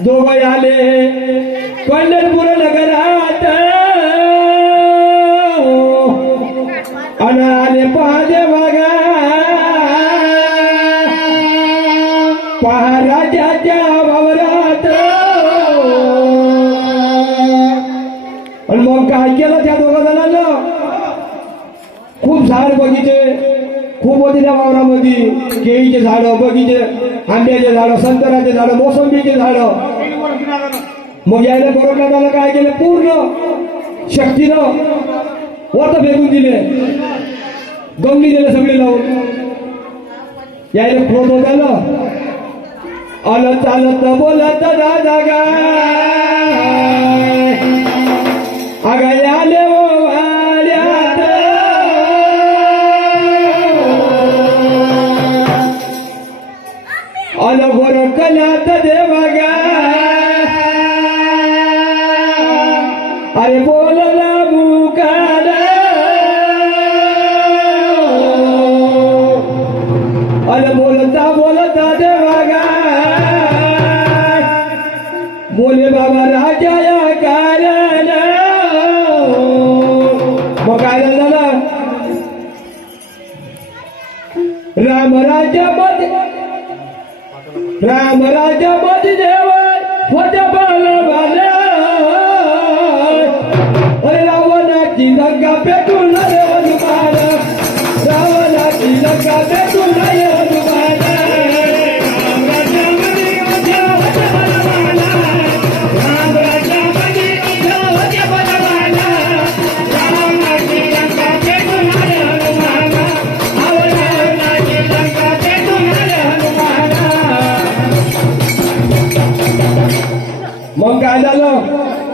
दोघं आले पंढरपूर नगरात आणि आले पहादे बघा पहा राजाच्या वावरात आणि मग काय केलं त्या दोघा जणांना खूप झाड बगीचे खूप होते त्या वावरामध्ये केळीचे झाड बगीचे आंब्याचे झाड संत्र्याचे झाड मोसंबीचे झाड मग यायला बरोबर त्याला काय केलं पूर्ण शक्तीनं वरत फेकून दिले गमली दिले सगळे लावून यायला क्रोध होत आलं चालत बोलत दादा आगाय आले गोर कल्यात देवागा अरे बोलला मुकाड अरे बोलता बोलता देवागा बोले बाबा राजा या कारण मग काय झालं राम राजा मध्ये देवर होत्या बाला अरे रावणाची लंका पेटून हनुमान रावणाची लंका पेटून हनुमान मग काय झालं